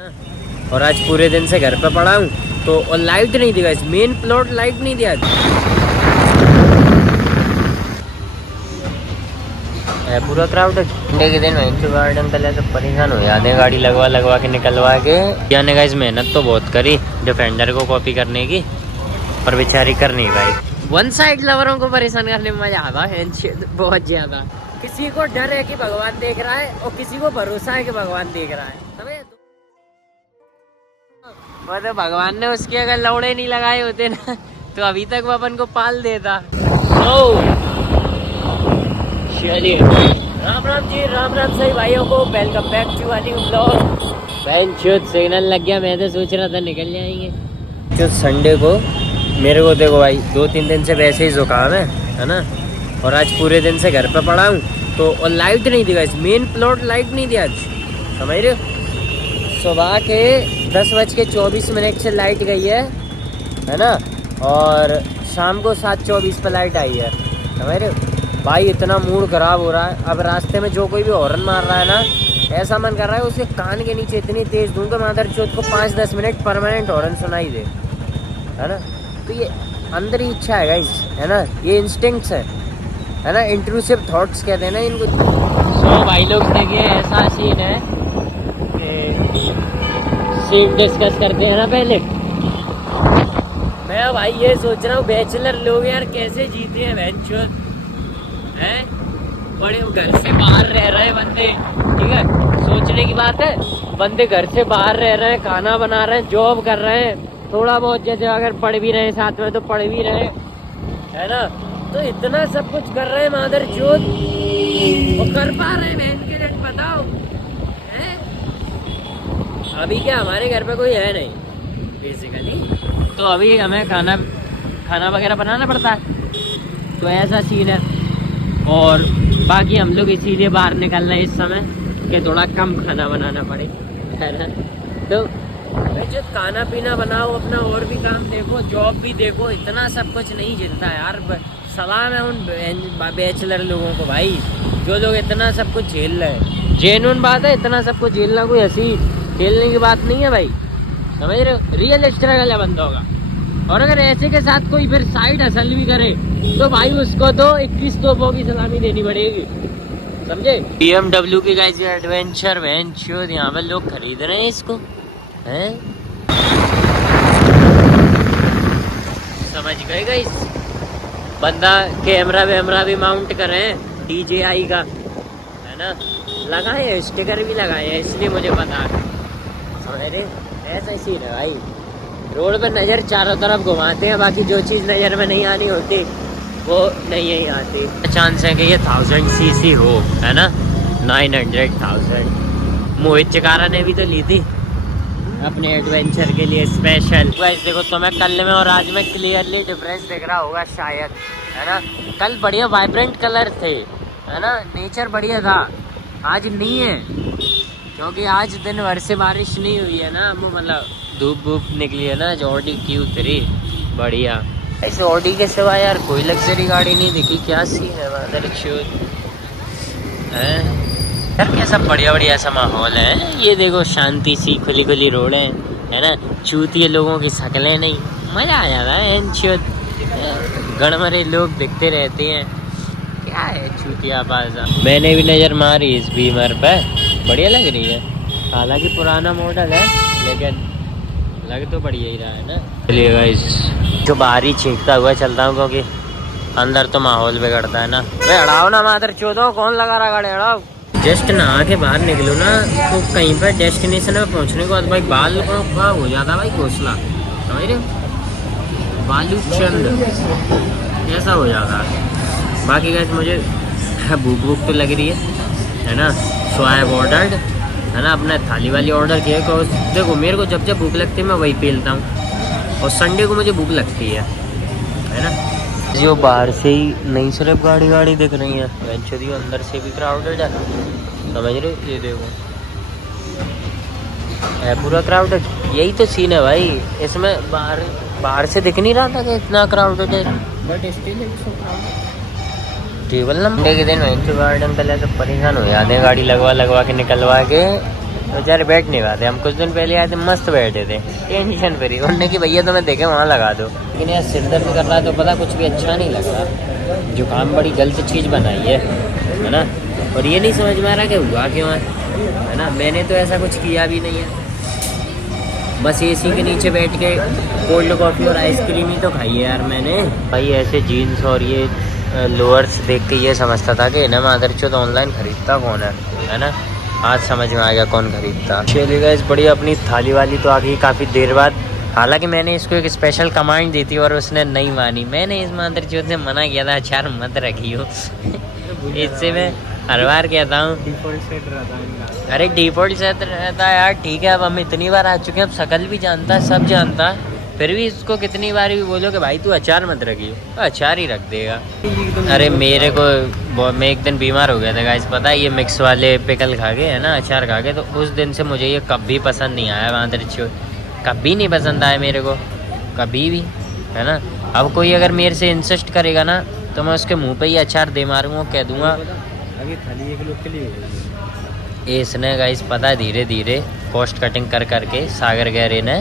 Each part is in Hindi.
ना। और आज पूरे दिन से घर पे पड़ा हूँ तो और लाइट नहीं दिया, इस मेन प्लॉट लाइट नहीं दिया है, पूरा क्राउड संडे के दिन वहीं गार्डन तले सब परेशान हो जाते हैं, गाड़ी लगवा के निकलवा के जाने का। इस मेहनत तो बहुत करी डिफेंडर को कॉपी करने की, पर बेचारी कर नहीं भाई। वन साइड लवरों को परेशान करने में मजा आता है बहुत ज्यादा। किसी को डर है कि भगवान देख रहा है और किसी को भरोसा है कि भगवान देख रहा है, समझे? वो तो भगवान ने उसके अगर लौड़े नहीं लगाए होते ना तो अभी तक वो अपन को पाल देता। चलिए राम राम जी, राम राम सही भाइयों को, welcome back to a new blog. बहन चोट सिग्नल लग गया, मैं तो सोच रहा था निकल जाएंगे। जो संडे को मेरे को देखो भाई 2-3 दिन से वैसे ही जुकाम है ना। और आज पूरे दिन से घर पे पड़ा हूँ तो और लाइट नहीं दिया, इस मेन प्लॉट लाइट नहीं दिया आज, समझ रहे हो? सुबह के 10:24 से लाइट गई है ना, और शाम को 7:24 पे लाइट आई है, समझ रहे हो भाई? इतना मूड खराब हो रहा है। अब रास्ते में जो कोई भी हॉर्न मार रहा है ना, ऐसा मन कर रहा है उसके कान के नीचे इतनी तेज दूंगा मादर चौथ को 5-10 मिनट परमानेंट हॉर्न सुनाई दे, है ना। तो ये अंदर ही इच्छा है गाइस, है ना, ये इंस्टिंक्ट्स है ना, इंट्रूसिव थॉट्स कहते हैं ना इनको। सो भाई लोग देखिए ऐसा सीन है कि सीट डिस्कस करते हैं ना पहले। मैं भाई ये सोच रहा हूँ बैचलर लोग यार कैसे जीते हैं वेंचर हैं, बड़े घर से बाहर रह रहे बंदे, ठीक है, सोचने की बात है। बंदे घर से बाहर रह रहे हैं, खाना बना रहे हैं, जॉब कर रहे हैं, थोड़ा बहुत जैसे अगर पढ़ भी रहे हैं साथ में तो पढ़ भी रहे हैं, है ना। तो इतना सब कुछ कर रहे हैं मादर चोद, और कर पा रहे हैं इनके लिए बताओ है? अभी क्या हमारे घर पे कोई है नहीं बेसिकली, तो अभी हमें खाना वगैरह बनाना पड़ता है, तो ऐसा सीन है। और बाकी हम लोग इसीलिए बाहर निकल रहे हैं इस समय कि थोड़ा कम खाना बनाना पड़े, है ना। तो जो खाना पीना बनाओ अपना, और भी काम देखो, जॉब भी देखो, इतना सब कुछ नहीं झेलता यार। सलाम है उन बैचलर लोगों को भाई जो लोग इतना सब कुछ झेल रहे हैं। जेन्युइन बात है, इतना सब कुछ झेलना कोई हंसी खेलने की बात नहीं है भाई, समझ रहे हो? रियल स्ट्रगल है बंदों का। और अगर ऐसे के साथ कोई फिर साइड हसल भी करे तो भाई उसको तो 21 तोपों की सलामी देनी पड़ेगी, समझे? BMW की गाइस एडवेंचर वैन शोर यहाँ पे लोग खरीद रहे हैं इसको, हैं? समझ गए गाइस? बंदा कैमरा भी माउंट कर रहे हैं DJI का, है ना, लगाए स्टिकर भी लगाए हैं, इसलिए मुझे पता है, समझ रहे? ऐसा ही सीन है भाई। रोड पे नज़र चारों तरफ घुमाते हैं, बाकी जो चीज़ नज़र में नहीं आनी होती वो नहीं आती। चांस है कि ये 1000cc हो, है ना, 900,000। मोहित चिकारा ने भी तो ली थी अपने एडवेंचर के लिए स्पेशल। वैसे देखो तुम्हें कल में और आज में क्लियरली डिफरेंस दिख रहा होगा शायद, है ना। कल बढ़िया वाइब्रेंट कलर थे, है ना, नेचर बढ़िया था। आज नहीं है क्योंकि आज दिन भर से बारिश नहीं हुई है ना, वो मतलब धूप निकली है ना। जो ऑडी Q3 बढ़िया। ऐसे ऑडी के सिवा यार कोई लग्जरी गाड़ी नहीं दिखी, क्या सीन है मादर चोद है यार। कैसा बढ़िया ऐसा माहौल है, ये देखो शांति सी खुली रोड है ना, चूतिए लोगों की शक्लें नहीं, मजा आ जाता है। गणमरे लोग दिखते रहते हैं, क्या है चूतिया बाजा। मैंने भी नज़र मारी इस बीमर पे, बढ़िया लग रही है, हालांकि पुराना मॉडल है लेकिन लग तो बढ़िया ही रहा है ना। चलिए गाइस जो बाहर ही छींकता हुआ चलता हूँ क्योंकि अंदर तो माहौल बिगड़ता है ना। अरे अड़ाओ ना मादर चोदो, कौन लगा रहा गाड़ी, अड़ाओ। जस्ट नहा के बाहर निकलो ना तो कहीं पर डेस्टिनेशन में पहुँचने के बाद भाई बाल का हो जाता भाई घोंसला, समझ रहे? बालू चंद ऐसा हो जाता है। बाकी गाइस मुझे भूख तो लग रही है ना, सो आई हैव ऑर्डर्ड, है ना, अपना थाली वाली ऑर्डर किया। देखो मेरे को जब जब भूख लगती है मैं वही पेलता हूँ, और संडे को मुझे भूख लगती है ना। जो बाहर से ही नहीं सिर्फ गाड़ी दिख रही है, वेंचुरी अंदर से भी क्राउडेड है, समझ रहे? ये देखो है पूरा क्राउडेड, यही तो सीन है भाई इसमें। बाहर से दिख नहीं रहा था कि इतना क्राउडेड है, बट स्टिल टेबल नंबर के दिन वेंचर गार्डन पहले तो परेशान हो जाते हैं, गाड़ी लगवा के निकलवा के बेचारे बैठ नहीं पाते। हम कुछ दिन पहले आए थे, मस्त बैठे थे, टेंशन फ्री। उन्होंने कि भैया तुम्हें देखे वहाँ लगा दो। लेकिन यार सिर दर्द कर रहा है तो पता कुछ भी अच्छा नहीं लग रहा। जुकाम बड़ी गलत चीज़ बनाई है ना। और ये नहीं समझ में आ रहा कि हुआ क्यों है ना। मैंने तो ऐसा कुछ किया भी नहीं है, बस एसी के नीचे बैठ के कोल्ड कॉफ़ी और आइसक्रीम ही तो खाई है यार मैंने। भाई ऐसे जीन्स और ये लोअर्स देख के ये समझता था कि ना मादरचोद ऑनलाइन खरीदता कौन है ना। आज समझ में आ गया कौन खरीदता। चलिए गाइस, बढ़िया अपनी थाली वाली तो आ गई काफ़ी देर बाद। हालांकि मैंने इसको एक स्पेशल कमांड दी थी और उसने नहीं मानी। मैंने इस मादरचोद से मना किया था अचार मत रखी हो। इससे मैं हर बार कहता हूँ डिफ़ॉल्ट सेट रहता है। अरे डिफ़ॉल्ट सेट रहता है यार, ठीक है। अब हम इतनी बार आ चुके हैं, अब शकल भी जानता है, सब जानता है, फिर भी इसको कितनी बार भी बोलो कि भाई तू अचार मत रखियो, अचार ही रख देगा। अरे मेरे को मैं एक दिन बीमार हो गया था गाइस, पता है, ये मिक्स वाले पिकल खा के है ना, अचार खा के। तो उस दिन से मुझे ये कभी पसंद नहीं आया मादरचोद, कभी नहीं पसंद आया मेरे को, कभी भी, है ना। अब कोई अगर मेरे से इंसिस्ट करेगा ना तो मैं उसके मुंह पे ही अचार दे मारूंगा, कह दूंगा अभी खाली एक लोग के लिए हो गई। इसने गाइस पता है धीरे धीरे कॉस्ट कटिंग कर करके सागर गहरे ने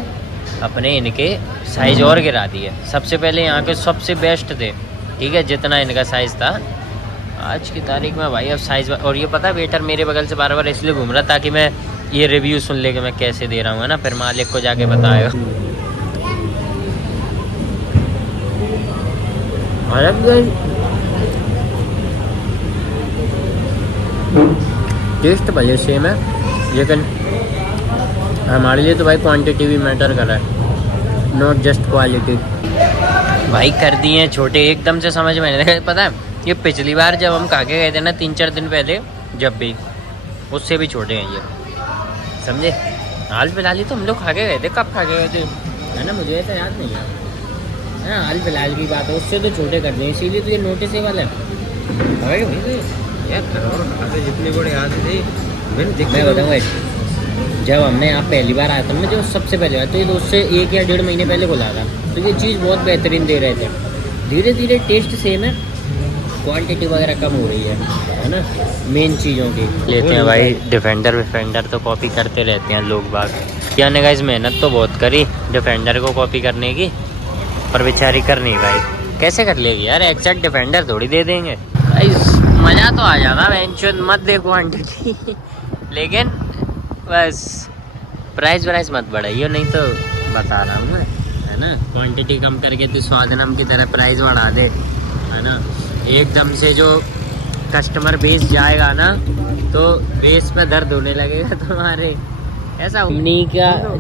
अपने इनके साइज़ और गिरा दिए। सबसे पहले यहाँ के सबसे बेस्ट थे, ठीक है, जितना इनका साइज़ था। आज की तारीख में भाई अब साइज़, और ये पता है वेटर मेरे बगल से बार बार इसलिए घूम रहा ताकि मैं ये रिव्यू सुन ले कि मैं कैसे दे रहा हूँ, है ना, फिर मालिक को जाके बताएगा। टेस्ट भले सेम है, लेकिन हमारे लिए तो भाई क्वांटिटी भी मैटर कर रहा है, नॉट जस्ट क्वालिटी। भाई कर दिए हैं छोटे, एकदम से समझ में नहीं आया। पता है ये पिछली बार जब हम खा के गए थे ना 3-4 दिन पहले, जब भी, उससे भी छोटे हैं ये, समझे। हाल फिलहाल ही तो हम लोग खा के गए थे। कब खा के गए थे, है ना, मुझे ऐसा याद नहीं है। हाल फिलहाल की बात है, उससे तो छोटे कर दिए, इसीलिए तो ये नोटिसेबल है। यार खाते जितने बड़े आते थे मैं बताऊँगा, जब हमने यहाँ पहली बार आया था ना, जो सबसे पहले आया, तो ये तो उससे 1 या 1.5 महीने पहले खुला था, तो ये चीज़ बहुत बेहतरीन दे रहे थे। धीरे धीरे टेस्ट सेम है, क्वांटिटी वगैरह कम हो रही है ना, मेन चीज़ों की। लेते हैं भाई डिफेंडर तो कॉपी करते रहते हैं लोग बाग। क्या ने गाइस मेहनत तो बहुत करी डिफेंडर को कॉपी करने की, पर बेचारी कर नहीं भाई, कैसे कर लेगी यार, एग्जैक्ट डिफेंडर थोड़ी दे देंगे। मज़ा तो आ जाता वेंचर, मत दे क्वांटिटी लेकिन बस प्राइस मत बढ़ाइयो, नहीं तो बता रहा हूँ मैं, है ना। क्वांटिटी कम करके तो स्वादनम की तरह प्राइस बढ़ा दे, है ना। एकदम से जो कस्टमर बेस जाएगा ना, तो बेस पे दर्द होने लगेगा तुम्हारे। ऐसा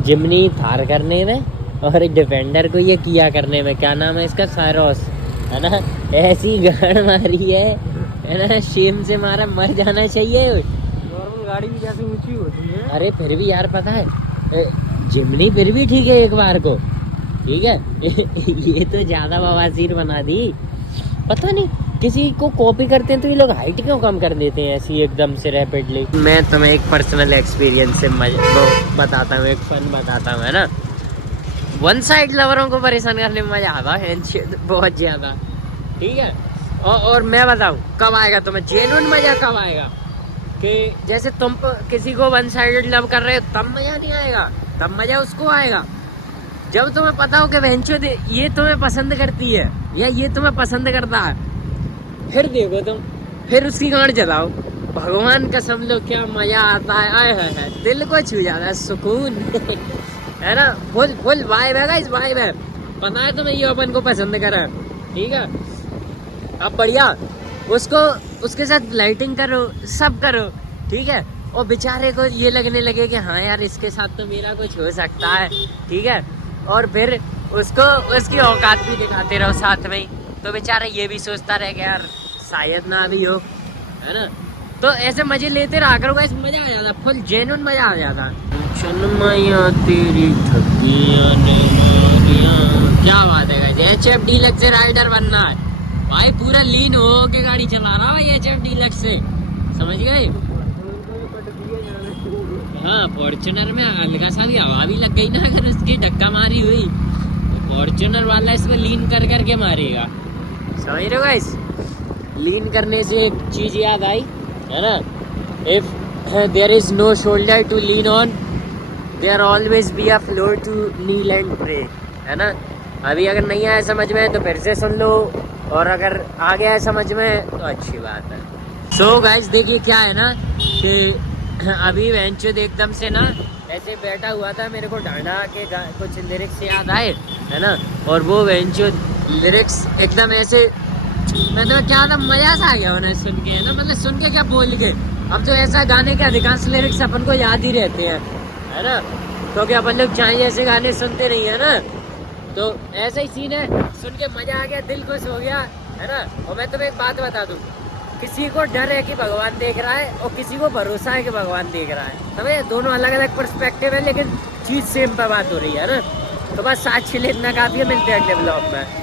जिमनी थार करने में और डिफेंडर को ये किया करने में, क्या नाम है इसका, सारोस, है ना, ऐसी गाड़ मारी है ना, शेम से मारा, मर जाना चाहिए। नॉर्मल गाड़ी भी जैसे ऊंची होती है। अरे फिर भी यार पता है, जिमनी फिर भी ठीक है एक बार को, ठीक है। ये तो ज़्यादा बवासीर बना दी। पता नहीं किसी को कॉपी करते हैं तो ये लोग हाइट क्यों कम कर देते हैं ऐसी एकदम से रैपिडली। मैं तुम्हें एक पर्सनल एक्सपीरियंस से बताता हूँ, एक फन बताता हूँ, है ना। वन साइड लवरों को परेशान करने में मज़ा आता है बहुत ज़्यादा, ठीक है। और मैं बताऊँ कब आएगा तुम्हें जेन्युइन मज़ा, कब आएगा कि जैसे तुम किसी को वन साइडेड लव कर रहे हो, तब मज़ा नहीं आएगा, तब मज़ा उसको आएगा जब तुम्हें पता हो कि वेंचो ये तुम्हें पसंद करती है या ये तुम्हें पसंद करता है। फिर देखो तुम, फिर उसकी गांड जलाओ, भगवान कसम लो क्या मज़ा आता है, आए है दिल को छू जाता है, सुकून है ना, फुल वाइब है गाइस, वाइब है। पता है तुम्हें ये अपन को पसंद करा, ठीक है। अब बढ़िया उसको उसके साथ लाइटिंग करो, सब करो, ठीक है। और बेचारे को ये लगने लगे कि हाँ यार इसके साथ तो मेरा कुछ हो सकता है, ठीक है। और फिर उसको उसकी औकात भी दिखाते रहो साथ में ही, तो बेचारा ये भी सोचता रहे कि यार शायद ना भी हो, है ना। तो ऐसे मजे लेते रहा करो गाइस, मजा आ जाता, फुल जेन्युइन मजा आ जाता। तेरी क्या बात है गाइस, HF डीलक्स से राइडर बनना है भाई, पूरा लीन हो के गाड़ी चला रहा भाई HF डीलक्स से, समझ गए। हाँ फॉर्च्यूनर में हल्का सा भी हवा भी लग गई ना, अगर उसकी धक्का मारी हुई, फॉर्च्यूनर वाला इसको लीन कर करके मारेगा, समझ रहे हो गाइस। लीन करने से एक चीज़ याद आई, है ना, if there is no shoulder to lean on, there always be a floor to kneel and pray, है ना। अभी अगर नहीं आया समझ में तो फिर से सुन लो, और अगर आ गया है समझ में तो अच्छी बात है। सो गाइस देखिए क्या है ना कि अभी वेंचुद एकदम से ना ऐसे बैठा हुआ था, मेरे को डांडा के कुछ लिरिक्स याद आए, है ना, और वो वेंचुद लिरिक्स एकदम ऐसे मतलब क्या था, मजा सा आ गया उन्हें सुन के, है ना, मतलब सुन के क्या बोल के। अब तो ऐसा गाने के अधिकांश लिरिक्स अपन को याद ही रहते हैं, है ना, क्योंकि अपन लोग चाहे ऐसे गाने सुनते नहीं है ना, तो ऐसा ही सीन है। सुन के मजा आ गया, दिल खुश हो गया, है ना। और मैं तुम्हें एक बात बता दूं, किसी को डर है कि भगवान देख रहा है और किसी को भरोसा है कि भगवान देख रहा है, समझे, दोनों अलग अलग पर्सपेक्टिव है, लेकिन चीज सेम पे बात हो रही है ना। तो बस साथ छिले इतना काफी है, मिलते हैं अगले ब्लॉग में।